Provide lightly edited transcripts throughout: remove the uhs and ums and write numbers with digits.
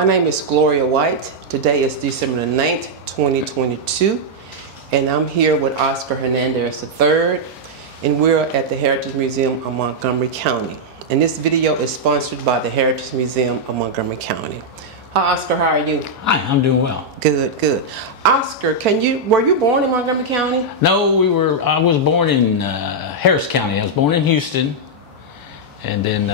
My name is Gloria White. Today is December the 9th, 2022, and I'm here with Oscar Hernandez III, and we're at the Heritage Museum of Montgomery County. And this video is sponsored by the Heritage Museum of Montgomery County. Hi, Oscar, how are you? Hi, I'm doing well. Good, good. Oscar, were you born in Montgomery County? No, I was born in Harris County. I was born in Houston, and then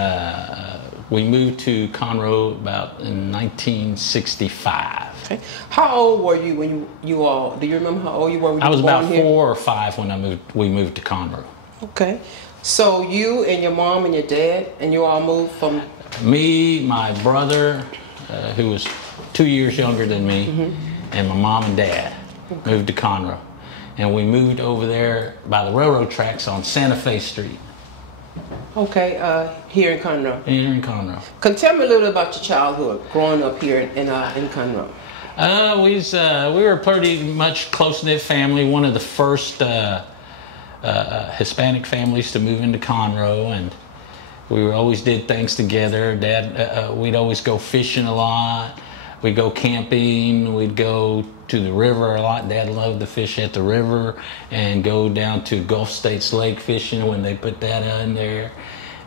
we moved to Conroe about in 1965. Okay. How old were you when do you remember how old you were when you I was were born about here? 4 or 5 when we moved to Conroe. Okay. So you and your mom and your dad, and you all moved from? Me, my brother, who was 2 years younger than me, and my mom and dad moved to Conroe. And we moved over there by the railroad tracks on Santa Fe Street. Okay, here in Conroe. Here in Conroe. Tell me a little bit about your childhood, growing up here in Conroe. We were pretty much close-knit family. One of the first Hispanic families to move into Conroe, and we always did things together. Dad, we'd always go fishing a lot. We'd go camping. We'd go to the river a lot. Dad loved to fish at the river and go down to Gulf States Lake fishing when they put that in there.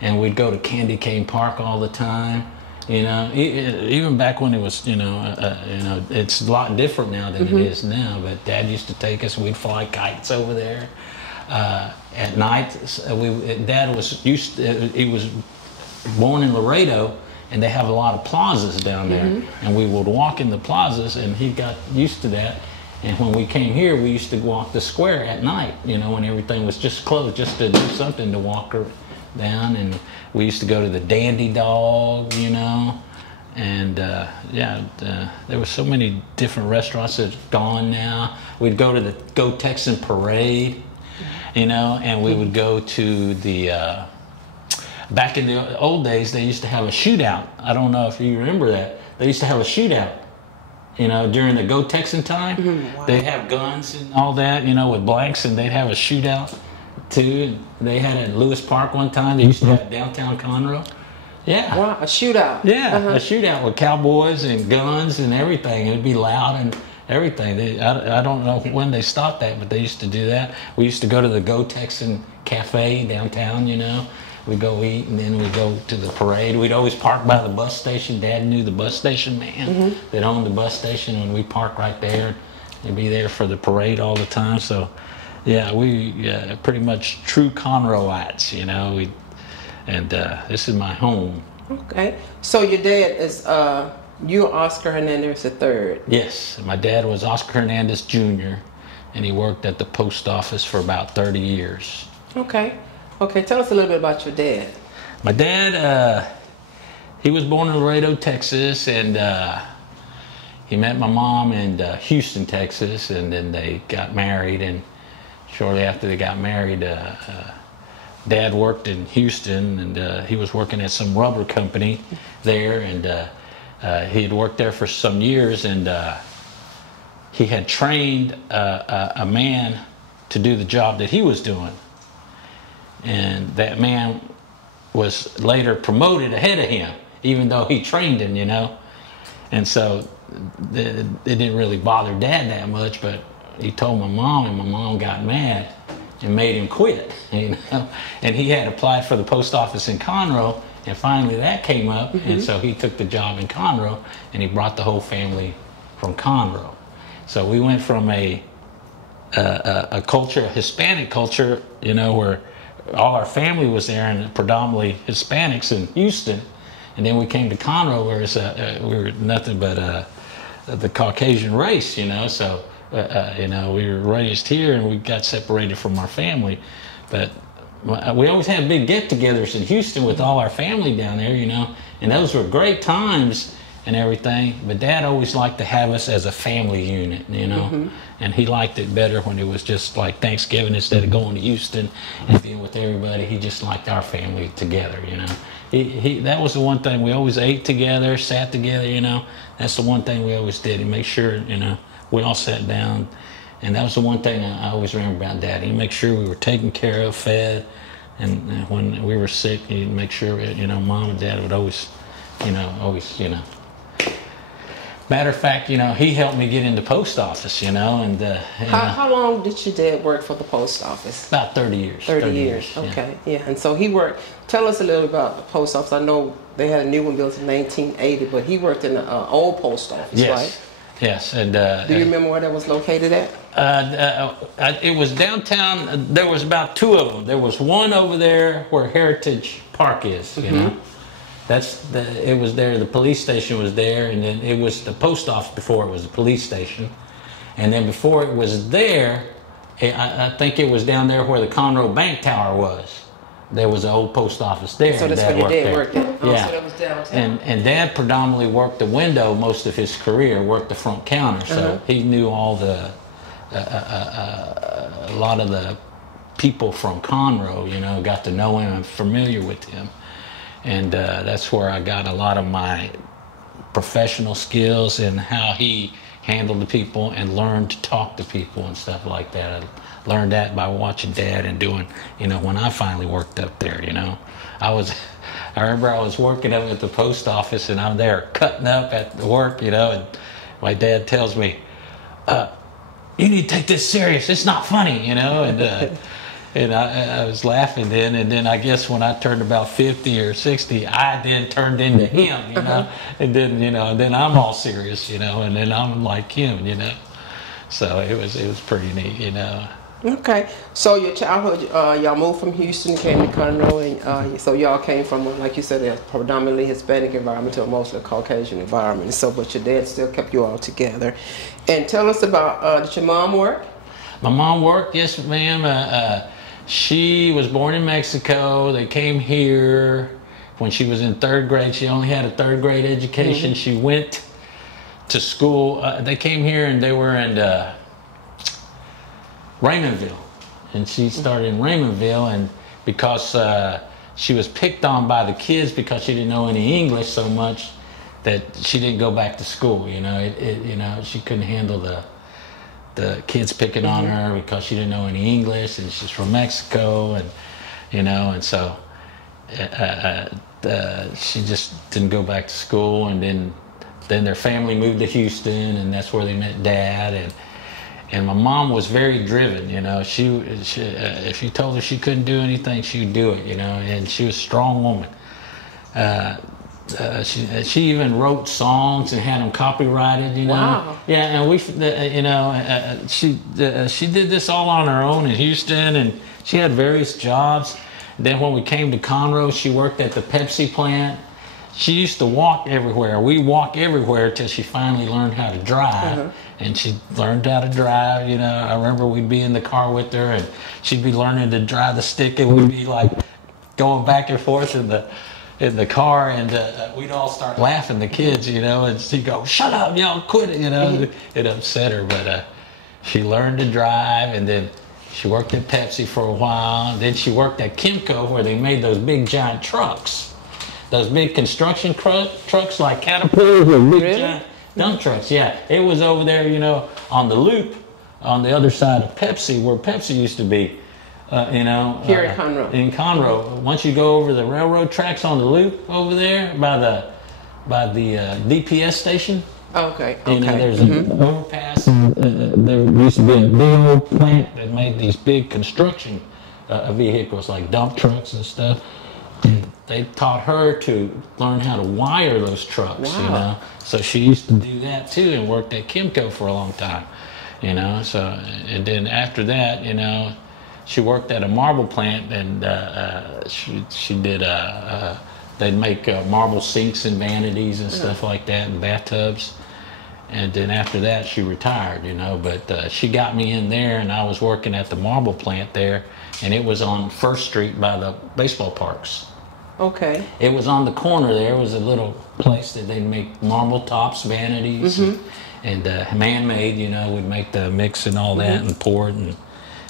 And we'd go to Candy Cane Park all the time. You know, even back when it was, it's a lot different now than it is now. But Dad used to take us. We'd fly kites over there. At night, Dad he was born in Laredo, and they have a lot of plazas down there, and we would walk in the plazas, and he got used to that. And when we came here, we used to walk the square at night, when everything was just closed, just to do something to walk down. And we used to go to the Dandy Dog, and there were so many different restaurants that have gone now. We'd go to the Go Texan Parade, and we would go to the back in the old days, they used to have a shootout. I don't know if you remember that. They used to have a shootout, during the Go Texan time. Wow. They'd have guns and all that, with blanks, and they'd have a shootout too. They had it at Lewis Park one time. They used to have downtown Conroe. Yeah. Wow, a shootout. Yeah, a shootout with cowboys and guns and everything. It'd be loud and everything. I don't know when they stopped that, but they used to do that. We used to go to the Go Texan Cafe downtown, We'd go eat, and then we'd go to the parade. We'd always park by the bus station. Dad knew the bus station man that owned the bus station, and we'd park right there and be there for the parade all the time. So, yeah, we pretty much true Conroeites, and this is my home. Okay. So your dad is, you're Oscar Hernandez III. Yes, my dad was Oscar Hernandez Jr., and he worked at the post office for about 30 years. Okay. Okay, tell us a little bit about your dad. My dad, he was born in Laredo, Texas, and he met my mom in Houston, Texas, and then they got married. And shortly after they got married, Dad worked in Houston, and he was working at some rubber company there, and he had worked there for some years, and he had trained a man to do the job that he was doing. And that man was later promoted ahead of him, even though he trained him, And so it didn't really bother Dad that much, but he told my mom, and my mom got mad and made him quit, And he had applied for the post office in Conroe, and finally that came up, and so he took the job in Conroe, and he brought the whole family from Conroe. So we went from a culture, a Hispanic culture, where all our family was there, and predominantly Hispanics in Houston, and then we came to Conroe, where we were nothing but the Caucasian race, So we were raised here, and we got separated from our family, but we always had big get-togethers in Houston with all our family down there, and those were great times and everything. But Dad always liked to have us as a family unit, and he liked it better when it was just like Thanksgiving instead of going to Houston and being with everybody. He just liked our family together, That was the one thing. We always ate together, sat together, That's the one thing we always did. He made sure, we all sat down. And that was the one thing I always remember about Dad. He'd make sure we were taken care of, fed, and when we were sick, he'd make sure, Mom and Dad would always, Matter of fact, you know, he helped me get into post office, you know, and how long did your dad work for the post office? about 30 years. 30 years. Okay, yeah. And so he worked. Tell us a little about the post office. I know they had a new one built in 1980, but he worked in the old post office, Yes. right? Yes, and do you remember where that was located at? It was downtown. There was about 2 of them. There was one over there where Heritage Park is. You know, it was there. The police station was there, and then it was the post office before it was the police station, and then before it was there, I think it was down there where the Conroe Bank Tower was. There was an old post office there. So that's where your dad worked at? Oh, yeah. So that was downtown. And Dad predominantly worked the window most of his career, worked the front counter, so he knew all the, a lot of the people from Conroe, you know, got to know him and familiar with him. And that's where I got a lot of my professional skills and how he handled the people and learned to talk to people and stuff like that. I learned that by watching Dad and doing, you know, when I finally worked up there, you know. I remember I was working up at the post office and I'm there cutting up at the work, you know, and my dad tells me, you need to take this serious, it's not funny, you know, and I was laughing then, and then I guess when I turned about 50 or 60, I then turned into him, you know, and then, you know, and then I'm all serious, you know, and then I'm like him, you know. So it was pretty neat, you know. Okay, so your childhood, y'all moved from Houston, came to Conroe, and so y'all came from, like you said, a predominantly Hispanic environment to a mostly Caucasian environment. So, but your dad still kept you all together. And tell us about, did your mom work? My mom worked, yes, ma'am. She was born in Mexico. They came here when she was in 3rd grade. She only had a 3rd grade education. She went to school. They came here and they were in Raymondville, and she started in Raymondville, and because she was picked on by the kids because she didn't know any English so much that she didn't go back to school. You know, you know, she couldn't handle the kids picking on her because she didn't know any English, and she's from Mexico, and you know, and so she just didn't go back to school, and then their family moved to Houston, and that's where they met Dad, and my mom was very driven, you know. She if you told her she couldn't do anything, she'd do it, you know. And she was a strong woman. She even wrote songs and had them copyrighted, you know. Wow. Yeah, and we, you know, she did this all on her own in Houston, and she had various jobs. Then when we came to Conroe, she worked at the Pepsi plant. She used to walk everywhere. We walk everywhere till she finally learned how to drive. And she learned how to drive, you know. I remember we'd be in the car with her and she'd be learning to drive the stick, and we'd be like going back and forth in the car, and we'd all start laughing, the kids, you know, and she'd go, "Shut up, y'all, quit it," you know. It upset her, but she learned to drive, and then she worked at Pepsi for a while. Then she worked at Kimco, where they made those big giant trucks. Those big construction trucks like Caterpillars or big giant dump trucks. Yeah, it was over there, you know, on the loop on the other side of Pepsi, where Pepsi used to be, you know. Here in Conroe. In Conroe. Once you go over the railroad tracks on the loop over there by the DPS station. Okay. You know, there's an overpass. There used to be a big old plant that made these big construction vehicles like dump trucks and stuff. And they taught her to learn how to wire those trucks, you know. So she used to do that too, and worked at Kimco for a long time, you know. So, and then after that, you know, she worked at a marble plant, and she did they'd make marble sinks and vanities and stuff like that, and bathtubs. And then after that, she retired, you know. But she got me in there, and I was working at the marble plant there, and it was on 1st Street by the baseball parks. Okay. It was on the corner there. It was a little place that they'd make marble tops, vanities, and man-made, you know. We'd make the mix and all that and pour it, and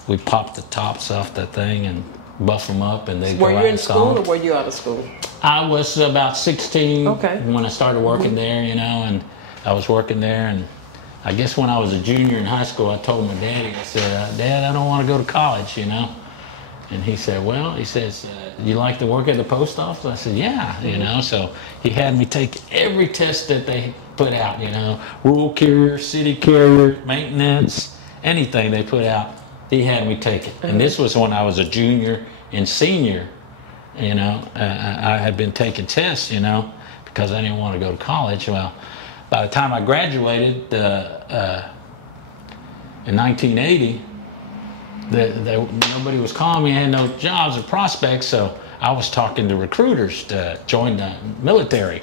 we'd pop the tops off the thing and buff them up, and they'd go out. Were you in school or were you out of school? I was about 16 when I started working there, you know, and I was working there, and I guess when I was a junior in high school, I told my daddy, I said, "Dad, I don't want to go to college, you know." And he said, "Well," he says, "you like to work at the post office?" I said, "Yeah," you know. So he had me take every test that they put out, you know, rural carrier, city carrier, maintenance, anything they put out, he had me take it. And this was when I was a junior and senior, you know. I had been taking tests, you know, because I didn't want to go to college. Well, by the time I graduated in 1980, nobody was calling me. I had no jobs or prospects, so I was talking to recruiters to join the military.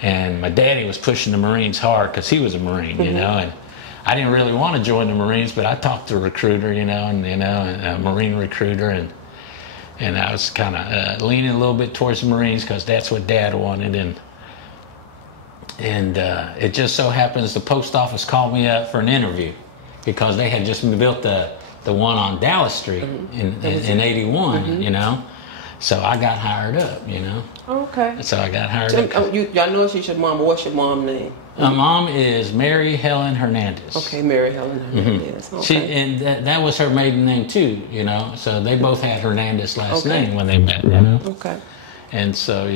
And my daddy was pushing the Marines hard because he was a Marine, you know, and I didn't really want to join the Marines, but I talked to a recruiter, you know, and a Marine recruiter, and I was kind of leaning a little bit towards the Marines because that's what Dad wanted. And it just so happens the post office called me up for an interview because they had just built the one on Dallas Street in 81, you know. So I got hired up, you know. Okay. So I got hired up. Y'all know she's your mom. What's your mom's name? My mom is Mary Helen Hernandez. Okay, Mary Helen Hernandez. Okay. That was her maiden name too, you know. So they both had Hernandez last name when they met, you know. Okay. And so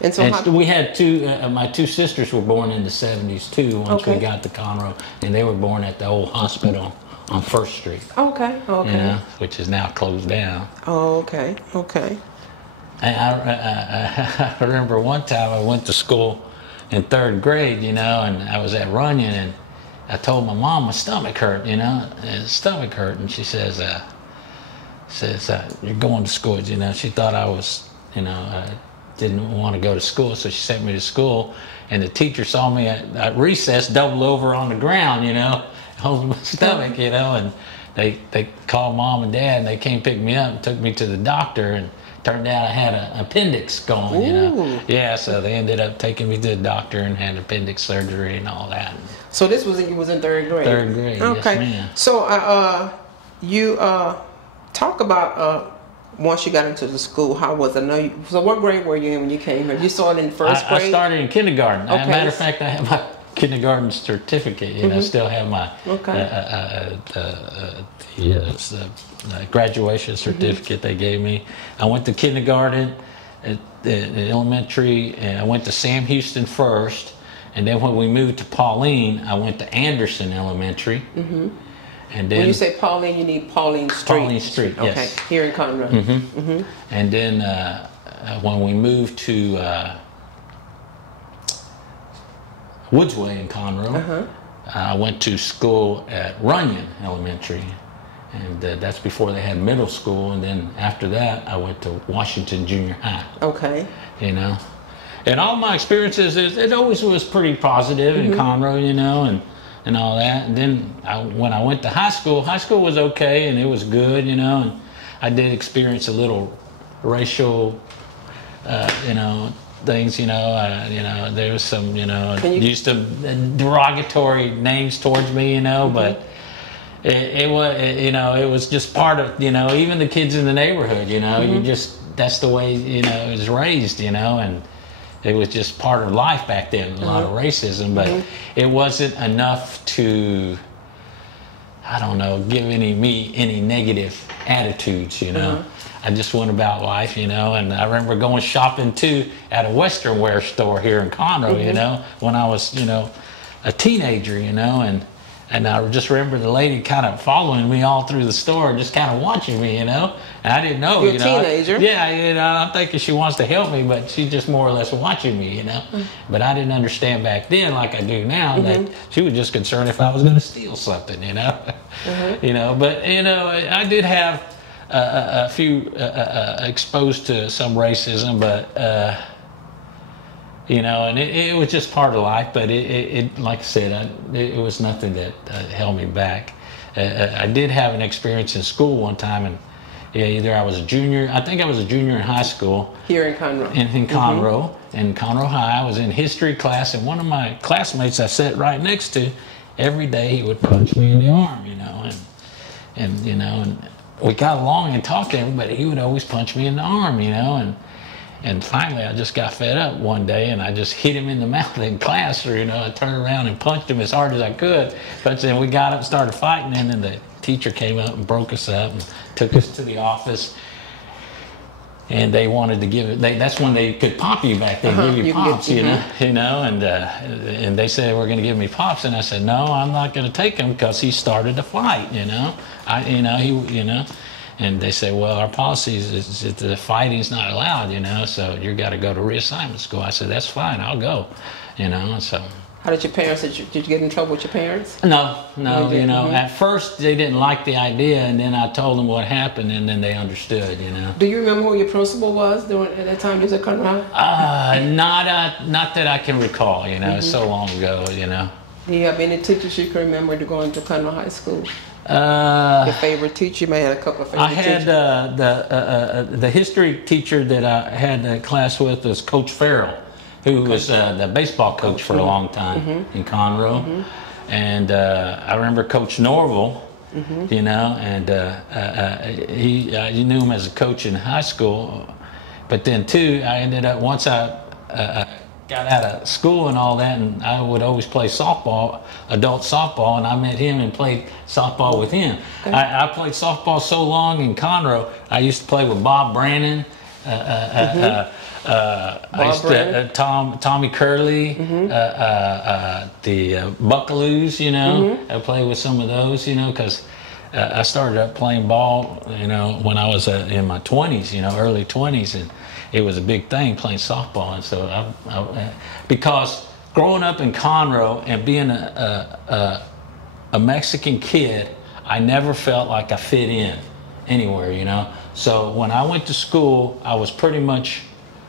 and so we had my two sisters were born in the 70s too. Once we got to Conroe, and they were born at the old hospital on First Street. Okay. You know, which is now closed down. Oh, okay. Okay. And I remember one time I went to school in 3rd grade, you know, and I was at Runyon, and I told my mom my stomach hurt, you know, and she says, you're going to school, you know. She thought I was, you know, didn't want to go to school, so she sent me to school, and the teacher saw me at recess doubled over on the ground, you know, holding my stomach, you know, and they called Mom and Dad, and they came pick me up and took me to the doctor, and turned out I had an appendix going, you know. Yeah, so they ended up taking me to the doctor and had appendix surgery and all that. So this was you was in 3rd grade? 3rd grade, okay. Yes, ma'am. So you talk about once you got into the school, how was it? So what grade were you in when you came here? You started in 1st grade? I started in kindergarten. As a matter of fact, I have my kindergarten certificate, you know, still have my graduation certificate they gave me. I went to kindergarten, elementary, and I went to Sam Houston first, and then when we moved to Pauline, I went to Anderson Elementary. And then when you say Pauline, you need Pauline Street. Pauline Street, yes. Okay, here in Conroe. And then when we moved to Woodsway in Conroe, I went to school at Runyon Elementary, and that's before they had middle school. And then after that, I went to Washington Junior High. Okay. You know, and all my experiences, it always was pretty positive in Conroe, you know, and all that. And then when I went to high school was okay, and it was good, you know, and I did experience a little racial, you know, things, you know, there was some, you know, used to derogatory names towards me, you know, but it was, you know, it was just part of, you know, even the kids in the neighborhood, you know, you just, that's the way, you know, it was raised, you know, and it was just part of life back then, a lot of racism, but it wasn't enough to, I don't know, give any negative attitudes, you know. I just went about life, you know, and I remember going shopping too at a Western wear store here in Conroe, you know, when I was, you know, a teenager, you know, and I just remember the lady kind of following me all through the store, just kind of watching me, you know, and I didn't know, You're a teenager? Yeah, you know, I'm thinking she wants to help me, but she's just more or less watching me, you know, but I didn't understand back then like I do now that she was just concerned if I was going to steal something, you know, you know, but, you know, I did have a few exposed to some racism, but you know, and it was just part of life. But it like I said, it was nothing that held me back. I did have an experience in school one time, and yeah, either I was a junior. I think I was a junior in high school here in Conroe. In Conroe, in Conroe High, I was in history class, and one of my classmates I sat right next to, every day he would punch me in the arm, you know, and you know, and we got along and talked to him, but he would always punch me in the arm, you know, and finally I just got fed up one day, and I just hit him in the mouth in class, or, you know, I turned around and punched him as hard as I could, but then we got up and started fighting, and then the teacher came up and broke us up and took us to the office, and they wanted to give it. That's when they could pop you back. They give you pops, you know, and they said we're going to give me pops, and I said no, I'm not going to take him because he started a fight, you know. And they say, well, our policy is that the fighting is not allowed, you know, so you got to go to reassignment school. I said that's fine, I'll go, you know. So. How did your parents, did you get in trouble with your parents? No, you know, at first they didn't like the idea, and then I told them what happened, and then they understood, you know. Do you remember who your principal was at that time you was at Conroe? Not that I can recall, you know, it's so long ago, you know. Do you have any teachers you can remember to going to Conroe High School? Your favorite teacher? You may have a couple of favorite teachers. I had the history teacher that I had a class with was Coach Farrell, who was the baseball coach for a long time in Conroe. And I remember Coach Norville, you know, and you knew him as a coach in high school. But then, too, I ended up, once I got out of school and all that, and I would always play softball, adult softball, and I met him and played softball with him. Okay. I played softball so long in Conroe, I used to play with Bob Brannon, Tommy Curley, the Buckaroos, you know. I played with some of those, you know, because I started up playing ball, you know, when I was in my 20s, you know, early 20s, and it was a big thing playing softball. And so because growing up in Conroe and being a Mexican kid, I never felt like I fit in anywhere, you know. So when I went to school, I was pretty much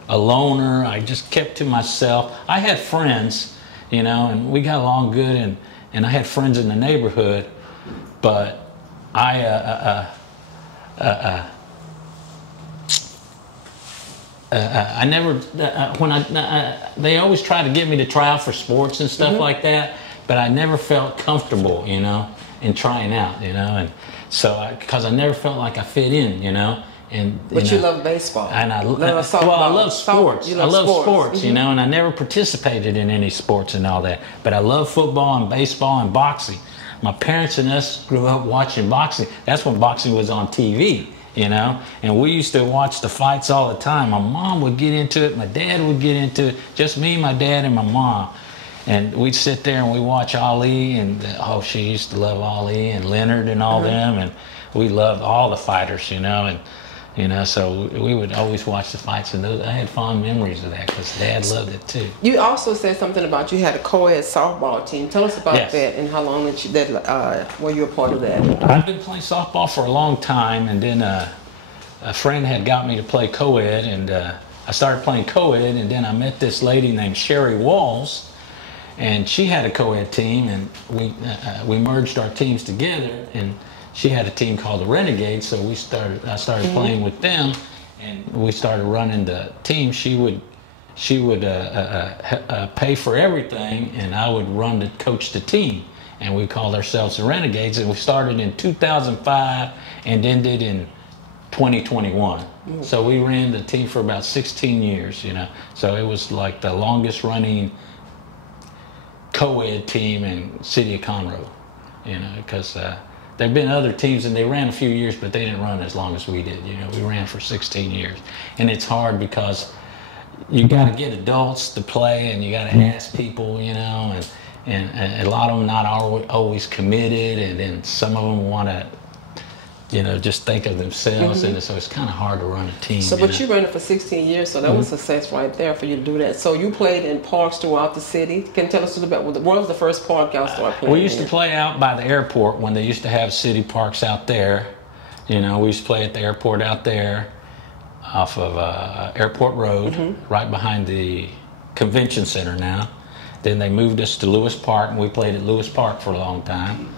a loner. I just kept to myself. I had friends, you know, and we got along good, and I had friends in the neighborhood, but I never, they always tried to get me to try out for sports and stuff like that, but I never felt comfortable, you know, in trying out, you know, and so because I never felt like I fit in, you know. But you love baseball. And I love sports. I love sports, you know, and I never participated in any sports and all that. But I love football and baseball and boxing. My parents and us grew up watching boxing. That's when boxing was on TV, you know. And we used to watch the fights all the time. My mom would get into it. My dad would get into it. Just me, my dad, and my mom. And we'd sit there and we'd watch Ali. And, she used to love Ali and Leonard and all them. And we loved all the fighters, you know. And you know, so we would always watch the fights, and I had fond memories of that because Dad loved it too. You also said something about you had a co-ed softball team. Tell us about that and how long were you a part of that? I've been playing softball for a long time, and then a friend had got me to play co-ed, and I started playing co-ed, and then I met this lady named Sherry Walls, and she had a co-ed team, and we merged our teams together, and she had a team called the Renegades, so I started playing with them, and we started running the team. She would pay for everything, and I would coach the team, and we called ourselves the Renegades, and we started in 2005 and ended in 2021. So we ran the team for about 16 years, you know. So it was like the longest running co-ed team in city of Conroe, you know, because there've been other teams and they ran a few years, but they didn't run as long as we did. You know, we ran for 16 years, and it's hard because you got to get adults to play, and you got to ask people, you know, and a lot of them not always committed, and then some of them want to, you know, just think of themselves, and so it's kind of hard to run a team. So, but you ran it for 16 years, so that was success right there for you to do that. So you played in parks throughout the city. Can you tell us a little bit, what was the first park y'all started playing We used to play out by the airport when they used to have city parks out there. You know, we used to play at the airport out there off of Airport Road, right behind the convention center now. Then they moved us to Lewis Park, and we played at Lewis Park for a long time.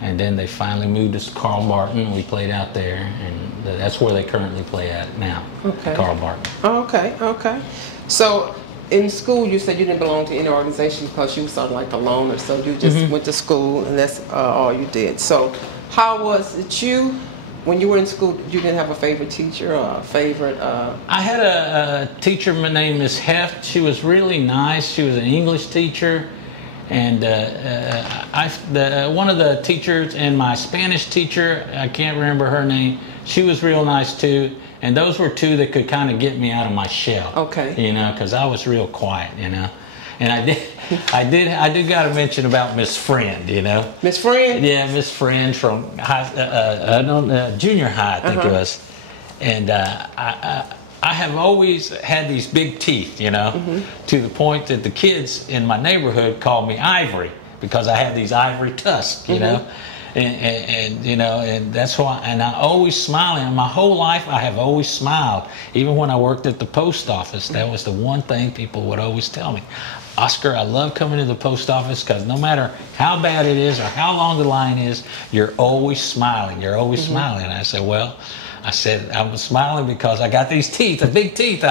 And then they finally moved us to Carl Barton. We played out there, and that's where they currently play at now, Carl Barton. Okay. So in school, you said you didn't belong to any organization because you were sort of like a loner, so you just went to school, and that's all you did. So how was it when you were in school, you didn't have a favorite teacher or a favorite? I had a teacher named Miss Heft. She was really nice. She was an English teacher. And one of the teachers and my Spanish teacher, I can't remember her name, she was real nice too. And those were two that could kind of get me out of my shell. Okay. You know, because I was real quiet, you know. And I did got to mention about Miss Friend, you know. Miss Friend? Yeah, Miss Friend from junior high, I think it was. And I have always had these big teeth, you know, to the point that the kids in my neighborhood called me Ivory because I had these ivory tusks, you know. And you know, and that's why, and I always smiling. My whole life I have always smiled. Even when I worked at the post office, that was the one thing people would always tell me. Oscar, I love coming to the post office because no matter how bad it is or how long the line is, you're always smiling. You're always smiling. And I said, well, I was smiling because I got these teeth, the big teeth.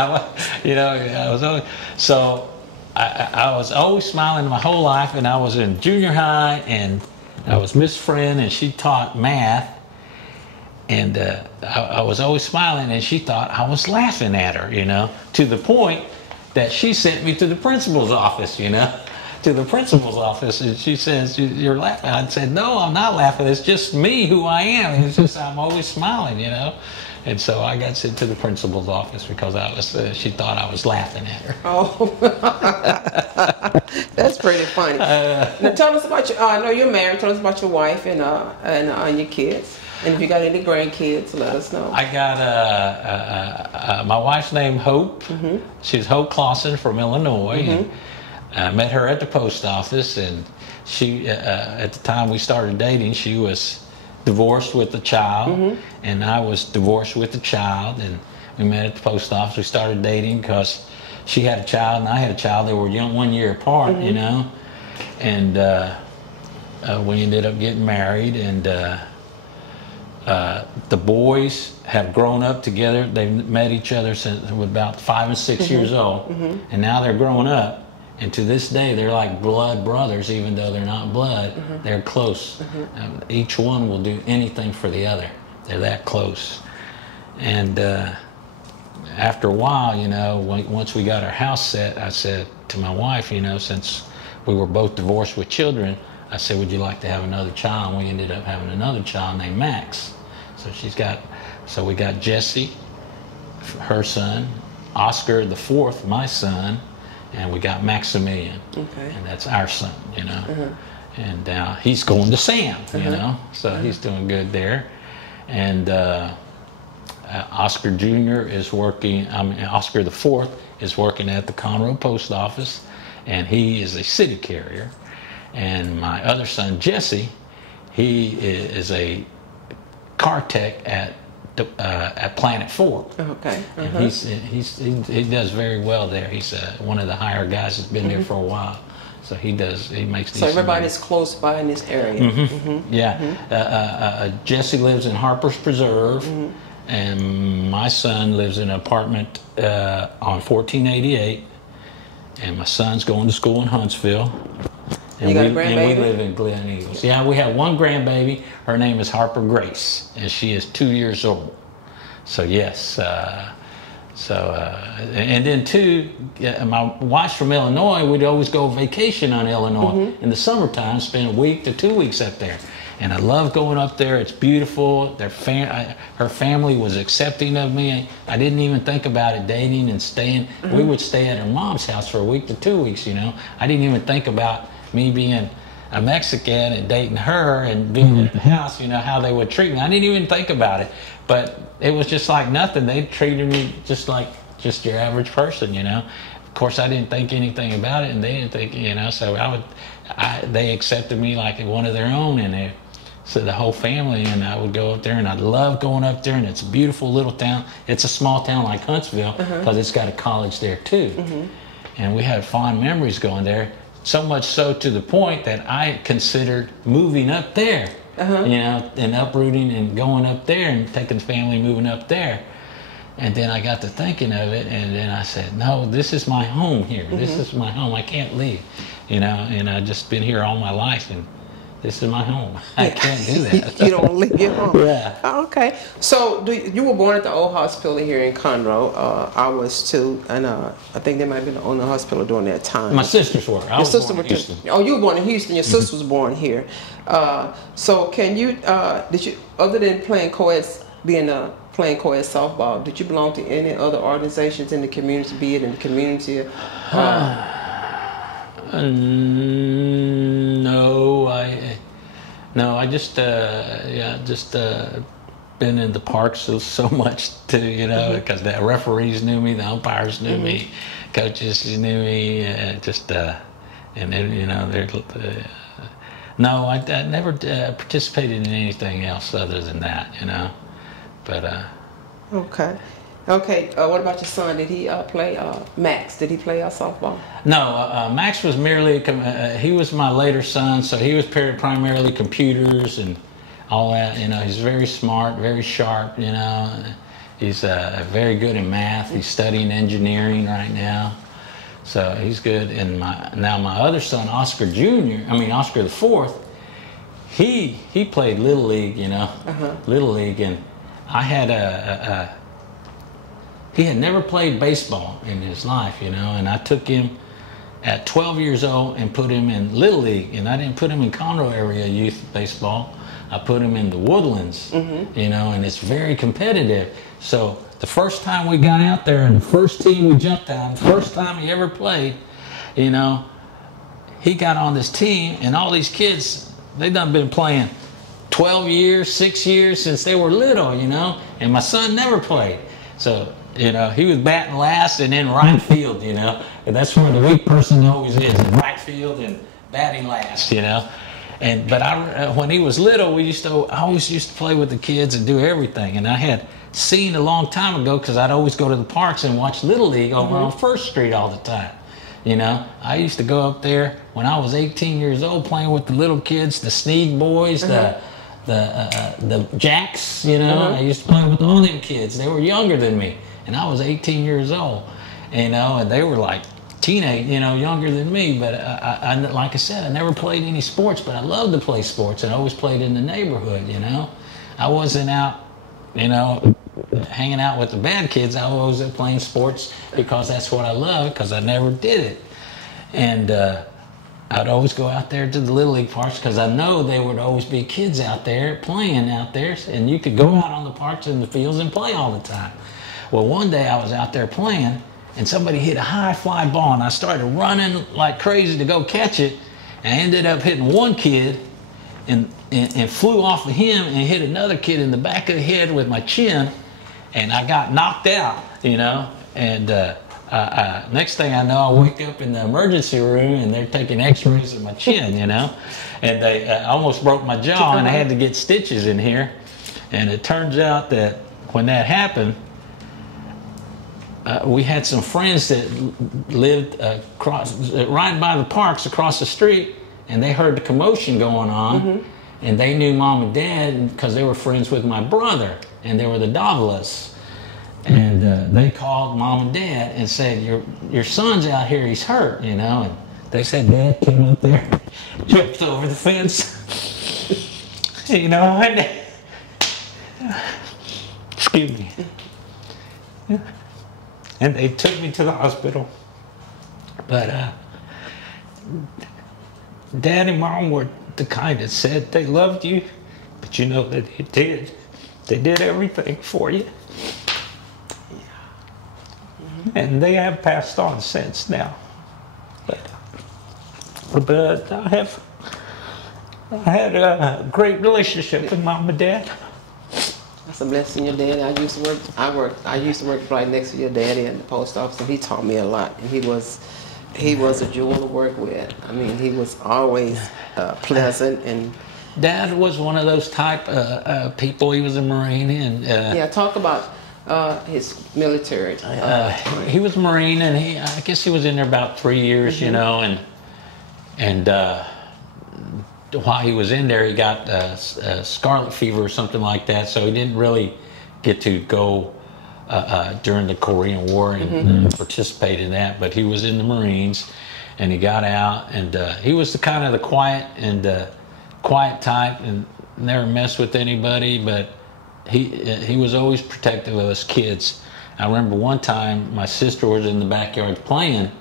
You know, I was always, so I was always smiling my whole life. And I was in junior high, and I was Miss Friend, and she taught math. And I was always smiling, and she thought I was laughing at her, you know, to the point that she sent me to the principal's office, you know, to the principal's office. And she says, you're laughing. I said, no, I'm not laughing. It's just me, who I am. It's just I'm always smiling, you know. And so I got sent to the principal's office because I was. She thought I was laughing at her. Oh, that's pretty funny. Now tell us about your. I know you're married. Tell us about your wife and your kids. And if you got any grandkids, let us know. I got my wife's name Hope. She's Hope Clausen from Illinois. And I met her at the post office, and she at the time we started dating, she was divorced with a child, and I was divorced with a child, and we met at the post office. We started dating because she had a child and I had a child. They were 1 year apart, you know, and we ended up getting married, and the boys have grown up together. They've met each other since they were about 5 and 6 years old, and now they're growing up. And to this day, they're like blood brothers, even though they're not blood. They're close. Each one will do anything for the other. They're that close. And after a while, you know, once we got our house set, I said to my wife, you know, since we were both divorced with children, I said, would you like to have another child? And we ended up having another child named Max. So we got Jesse, her son, Oscar the fourth, my son, and we got Maximilian, and that's our son, you know. And he's going to Sam, you know, so he's doing good there. And Oscar Jr. is working, Oscar the fourth is working at the Conroe Post Office, and he is a city carrier. And my other son, Jesse, he is a car tech at Planet 4. And he does very well there. He's one of the higher guys that's been there for a while. So he makes these. So everybody's close by in this area. Jesse lives in Harper's Preserve, and my son lives in an apartment on 1488, and my son's going to school in Huntsville. And you got a grandbaby? And we live in Glen Eagles. Yeah, we have one grandbaby. Her name is Harper Grace, and she is 2 years old. So yes, and then too, my wife's from Illinois. We'd always go vacation on Illinois in the summertime, spend a week to 2 weeks up there. And I love going up there. It's beautiful. Her family was accepting of me. I didn't even think about it, dating and staying. We would stay at her mom's house for a week to 2 weeks, you know. I didn't even think about me being a Mexican and dating her and being at the house, you know, how they would treat me. I didn't even think about it. But it was just like nothing. They treated me just like your average person, you know. Of course, I didn't think anything about it, and they didn't think, you know, so they accepted me like one of their own, and so the whole family, and I would go up there, and I love going up there, and it's a beautiful little town. It's a small town like Huntsville, because it's got a college there too. And we had fond memories going there, so much so to the point that I considered moving up there, you know, and uprooting and going up there and taking the family moving up there. And then I got to thinking of it, and then I said, no, this is my home here. This is my home. I can't leave, you know, and I've just been here all my life, and this is my home. I can't do that. You don't leave your home. Yeah. Okay. So you were born at the old hospital here in Conroe. I was too, and I think they might have been the only hospital during that time. My sisters were. I was born in Houston. Oh, you were born in Houston. Your sister was born here. So can you, did you, other than playing co-ed being playing co-ed softball, did you belong to any other organizations in the community, be it in the community? No, I just been in the parks so much too, you know, because the referees knew me, the umpires knew me, coaches knew me, and then, you know, no, I never participated in anything else other than that, you know, but. Okay. What about your son? Did he play Max? Did he play softball? No, Max was merely he was my later son, so he was primarily computers and all that. You know, he's very smart, very sharp. You know, he's very good in math. He's studying engineering right now, so he's good. And now my other son, Oscar the fourth, he played Little League. You know, Little League, and I had he had never played baseball in his life, you know, and I took him at 12 years old and put him in Little League, and I didn't put him in Conroe area youth baseball. I put him in the Woodlands, you know, and it's very competitive. So the first time we got out there and the first team we jumped on, first time he ever played, you know, he got on this team, and all these kids, they done been playing 12 years, 6 years since they were little, you know, and my son never played. So, you know, he was batting last and in right field, you know, and that's where the weak person always is, in right field and batting last, you know. But when he was little, I always used to play with the kids and do everything. And I had seen a long time ago, because I'd always go to the parks and watch Little League over on First Street all the time. You know, I used to go up there when I was 18 years old playing with the little kids, the Sneak boys, the Jacks, you know. I used to play with all them kids. They were younger than me, and I was 18 years old, you know, and they were like teenage, you know, younger than me. But I like I said, I never played any sports, but I loved to play sports, and I always played in the neighborhood, you know. I wasn't out, you know, hanging out with the bad kids. I was playing sports because that's what I loved, because I never did it. And I'd always go out there to the Little League parks, because I know there would always be kids out there playing out there, and you could go out on the parks and the fields and play all the time. Well, one day I was out there playing, and somebody hit a high fly ball, and I started running like crazy to go catch it, and I ended up hitting one kid and flew off of him and hit another kid in the back of the head with my chin, and I got knocked out, you know. And next thing I know, I wake up in the emergency room, and they're taking x-rays of my chin, you know. And they almost broke my jaw, and I had to get stitches in here. And it turns out that when that happened, we had some friends that lived right by the parks across the street, and they heard the commotion going on, and they knew Mom and Dad because they were friends with my brother, and they were the Davalas. And they called Mom and Dad and said, your son's out here, he's hurt, you know. And they said Dad came up there, jumped over the fence, you know, and excuse me. And they took me to the hospital. But Dad and Mom were the kind that said they loved you, but you know that they did. They did everything for you. And they have passed on since now. But I had a great relationship with Mom and Dad. That's a blessing, your daddy. I used to work right next to your daddy at the post office, and he taught me a lot. And he was a jewel to work with. I mean, he was always pleasant. And Dad was one of those type people. He was a Marine, and yeah, talk about his military. He was a Marine, and I guess he was in there about 3 years, you know, and while he was in there, he got scarlet fever or something like that, so he didn't really get to go during the Korean War and participate in that. But he was in the Marines, and he got out, and he was the kind of the quiet type, and never messed with anybody. But he was always protective of us kids. I remember one time my sister was in the backyard playing,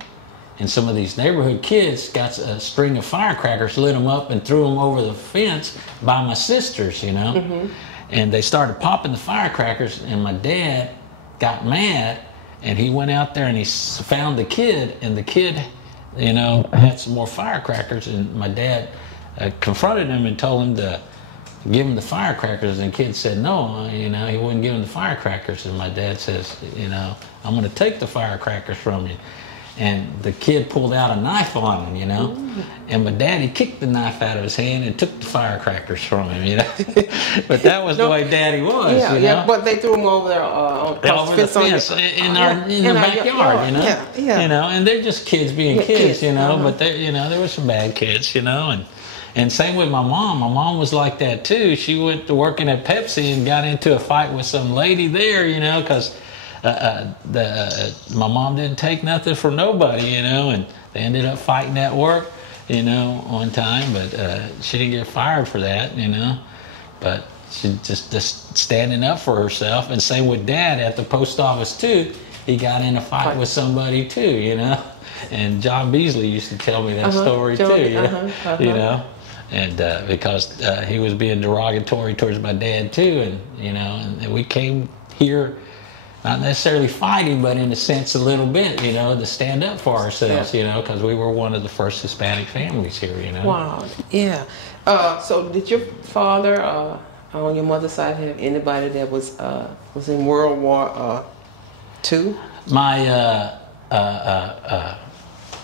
and some of these neighborhood kids got a string of firecrackers, lit them up, and threw them over the fence by my sisters, you know. and they started popping the firecrackers, and my dad got mad, and he went out there and he found the kid, and the kid, you know, had some more firecrackers, and my dad confronted him and told him to give him the firecrackers, and the kid said no, you know, he wouldn't give him the firecrackers, and my dad says, you know, I'm going to take the firecrackers from you. And the kid pulled out a knife on him, you know, and my daddy kicked the knife out of his hand and took the firecrackers from him, you know. But that was the way Daddy was, yeah, you know. Yeah, but they threw them over there over the fence in the backyard, you know. You know, and they're just kids being kids, you know. But they, you know, there were some bad kids, you know, and same with my mom. My mom was like that too. She went to working at Pepsi and got into a fight with some lady there, you know, because my mom didn't take nothing from nobody, you know, and they ended up fighting at work, you know, one time, but she didn't get fired for that, you know, but she just standing up for herself. And same with Dad at the post office too. He got in a fight with somebody too, you know, and John Beasley used to tell me that story too, you know, and because he was being derogatory towards my dad too, and you know, and we came here not necessarily fighting, but in a sense a little bit, you know, to stand up for ourselves, you know, because we were one of the first Hispanic families here, you know. Wow, yeah. So did your father on your mother's side have anybody that was in World War II? My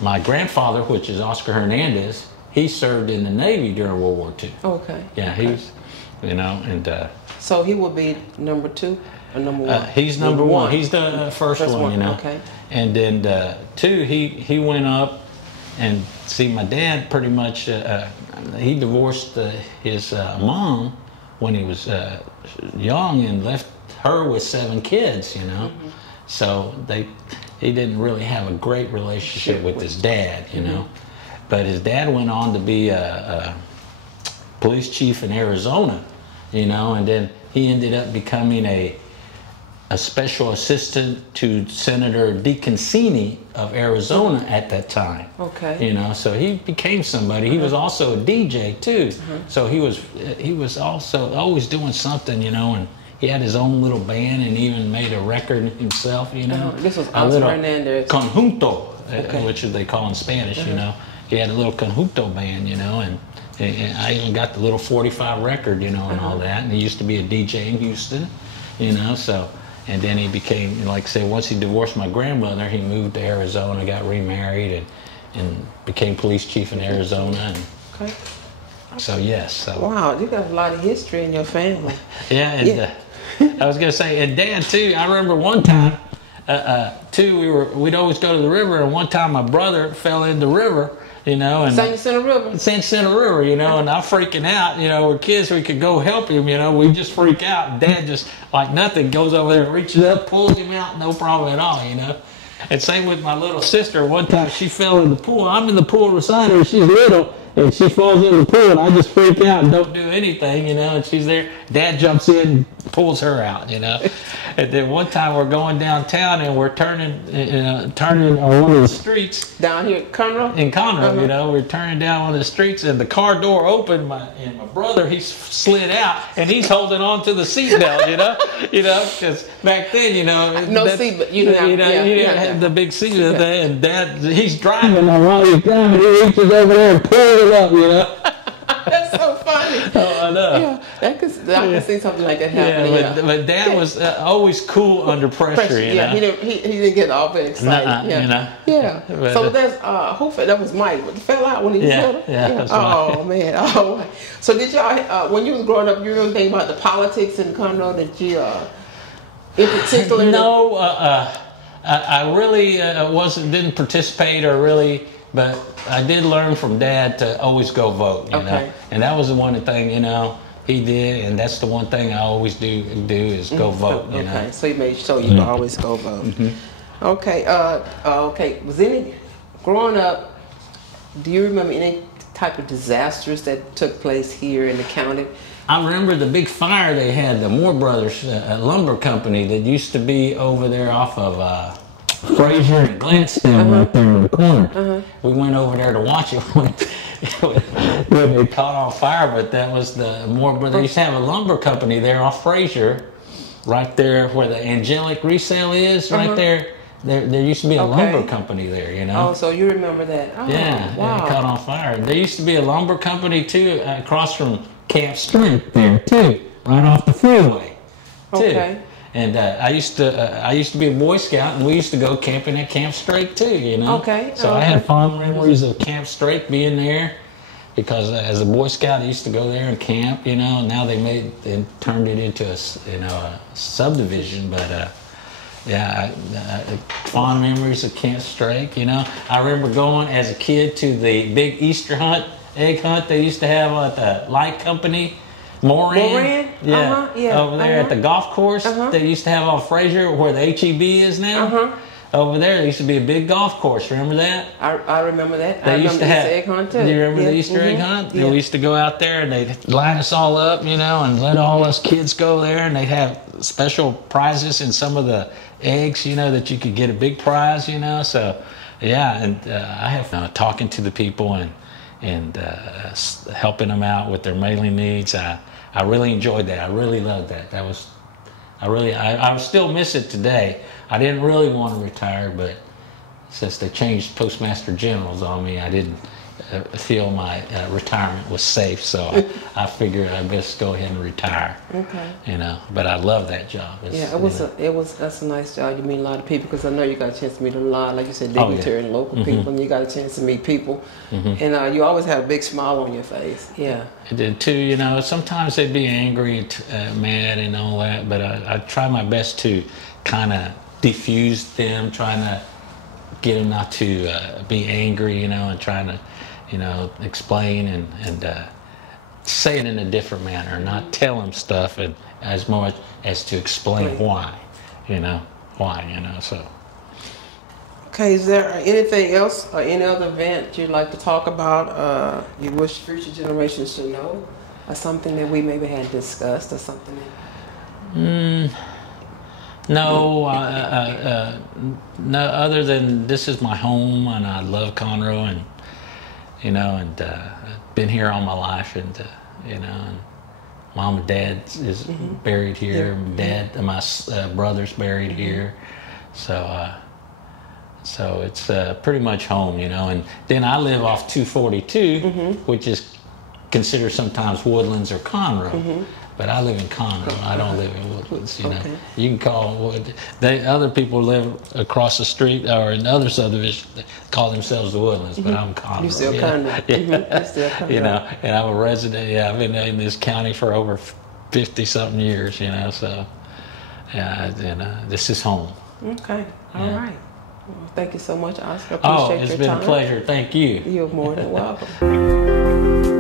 my grandfather, which is Oscar Hernandez, he served in the Navy during World War II. Okay. Yeah, he was, you know, and so he would be number 2 or number 1? He's number one. He's the first one, you know. Okay. And then 2, he went up and see my dad pretty much. He divorced his mom when he was young and left her with 7 kids, you know. So he didn't really have a great relationship with his dad, you know. But his dad went on to be a police chief in Arizona, you know, and then he ended up becoming a special assistant to Senator DeConcini of Arizona at that time. Okay. You know, so he became somebody. He was also a DJ too. So he was also always doing something, you know, and he had his own little band and even made a record himself, you know. This was Oscar Hernandez. Conjunto, which they call in Spanish, you know. He had a little conjunto band, you know, and I even got the little 45 record, you know, and all that. And he used to be a DJ in Houston, you know, so. And then he became, like I said, once he divorced my grandmother, he moved to Arizona, got remarried, and became police chief in Arizona. And okay. So, yes. So. Wow, you got a lot of history in your family. Yeah, and I was going to say, and Dad, too, I remember one time, too, we'd always go to the river, and one time my brother fell in the river, you know. And San Jacinto River? San Jacinto River, you know, and I'm freaking out, you know, we're kids, we could go help him, you know, we just freak out, and Dad just, like nothing, goes over there, reaches up, pulls him out, no problem at all, you know. And same with my little sister, one time she fell in the pool, I'm in the pool beside her, she's little, and she falls in the pool, and I just freak out and don't do anything, you know, and she's there, Dad jumps in and pulls her out, you know. And then one time we're going downtown and we're turning on one of the streets. Down here in Conroe? In Conroe, you know, we're turning down one of the streets and the car door opened, and my brother, he slid out and he's holding on to the seatbelt, you know, because back then, you know. No seatbelt, you didn't have the big seatbelt there, and Dad, he's driving, and while he's driving, he reaches over there and pulls it up, you know. That's so funny. Oh, I know. Yeah, I can see something like that happening. Yeah, but Dad was always cool under pressure, you know. He didn't get all that excited. You know. Yeah. But, so that was Mike. Fell out when he was little. Yeah. Oh man. Oh. So did y'all when you was growing up, you really think about the politics in Conroe? That you in particular? No, I really didn't participate or really. But I did learn from Dad to always go vote, you know, and that was the one thing, you know, he did, and that's the one thing I always do is go vote, you know. Okay, so he made sure you always go vote. Okay, okay. Was growing up, do you remember any type of disasters that took place here in the county? I remember the big fire they had, the Moore Brothers lumber company that used to be over there off of Fraser and Gladstone right there in the corner. We went over there to watch it when it caught on fire, but that was but they used to have a lumber company there off Fraser, right there where the Angelic Resale is, right there. There used to be a lumber company there, you know. Oh, so you remember that? Oh, yeah, wow. It caught on fire. There used to be a lumber company too, across from Camp Strength there too, right off the freeway, too. Okay. And I used to be a Boy Scout, and we used to go camping at Camp Strake too, you know. Okay. So I had fond memories of Camp Strake being there, because as a Boy Scout, I used to go there and camp, you know. Now they turned it into a subdivision, but. Yeah, fond memories of Camp Strake, you know. I remember going as a kid to the big Easter egg hunt they used to have at the light company, Moran? Yeah, over there at the golf course they used to have on Fraser, where the HEB is now. Over there used to be a big golf course. Remember that? I remember that. They used to have Easter egg hunt too. Do you remember the Easter egg hunt? Yeah. We used to go out there and they'd line us all up, you know, and let all us kids go there, and they'd have special prizes in some of the eggs, you know, that you could get a big prize, you know. So yeah, and I have talking to the people and helping them out with their mailing needs. I really enjoyed that. I really loved that. I still miss it today. I didn't really want to retire, but since they changed postmaster generals on me, I didn't feel my retirement was safe. So I figured I'd best go ahead and retire. Okay. You know, but I love that job. That's a nice job. You meet a lot of people, because I know you got a chance to meet a lot, like you said, dignitary and local people, and you got a chance to meet people, and you always have a big smile on your face. Yeah. I did too. You know, sometimes they'd be angry and mad and all that, but I try my best to kind of diffuse them, trying to get them not to be angry, you know, and trying to, you know, explain and say it in a different manner, not tell them stuff, and as much as to explain why, you know, so. Okay, is there anything else or any other event you'd like to talk about, you wish future generations should know, or something that we maybe had discussed, or something that... No, no. Other than this is my home, and I love Conroe, and you know, and I've been here all my life, and you know, and Mom and Dad is buried here. Dad, my brother's buried here, so it's pretty much home, you know. And then I live off 242, which is considered sometimes Woodlands or Conroe. But I live in Conroe. I don't live in Woodlands, you know. You can call other people live across the street or in other subdivisions that call themselves the Woodlands, but I'm Conroe. You're still Conroe. You're still Conroe. You know, and I'm a resident. Yeah, I've been in this county for over 50-something years, you know, so yeah, you know, this is home. Okay. All right. Well, thank you so much, Oscar. Appreciate your time. It's been a pleasure. Thank you. You're more than welcome.